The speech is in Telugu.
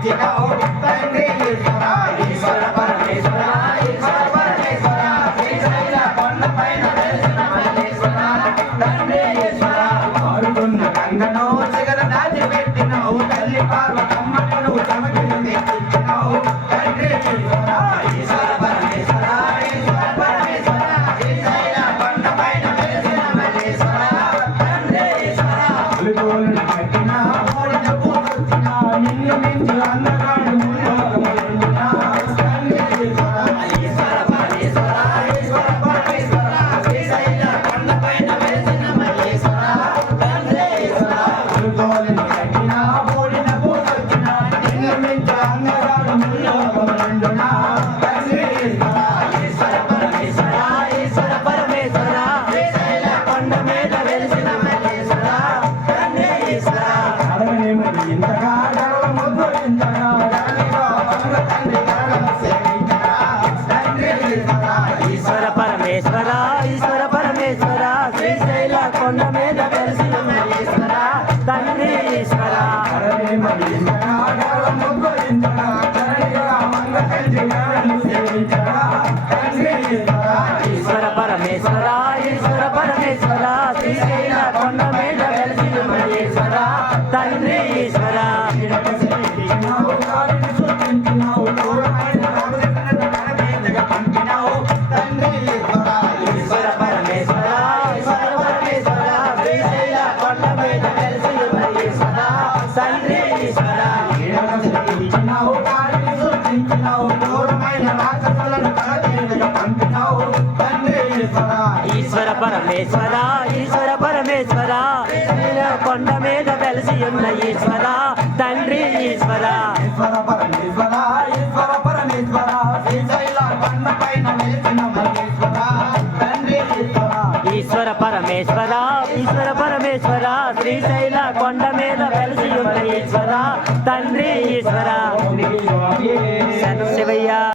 点。开 Thank you. ఈశ్వర పరమేశ్వర ఈశ్వర పరమేశ్వర శ్రీశైల కొండ మీద కలిసిన మహేశ్వర తండ్రి ఈశ్వర. ఈశ్వర పరమేశ్వర ఈశ్వర పరమేశ్వర శ్రీశైల కొండ మీద కలిసిన మహేశ్వర తండ్రి ఈశ్వర. ఈశ్వర పరమేశ్వర ఈశ్వర పరమేశ్వర కొండ మీద వెలసి ఉన్న ఈశ్వర తండ్రి ఈశ్వర. ఈశ్వర పరమేశ్వర ఈశ్వర పరమేశ్వర కొండ పైన ఈశ్వర పరమేశ్వర ఈశ్వర పరమేశ్వర శ్రీశైల కొండ మీద కలిసి ఉన్న ఈశ్వర. తండ్రి ఈశ్వర. శివయ్య.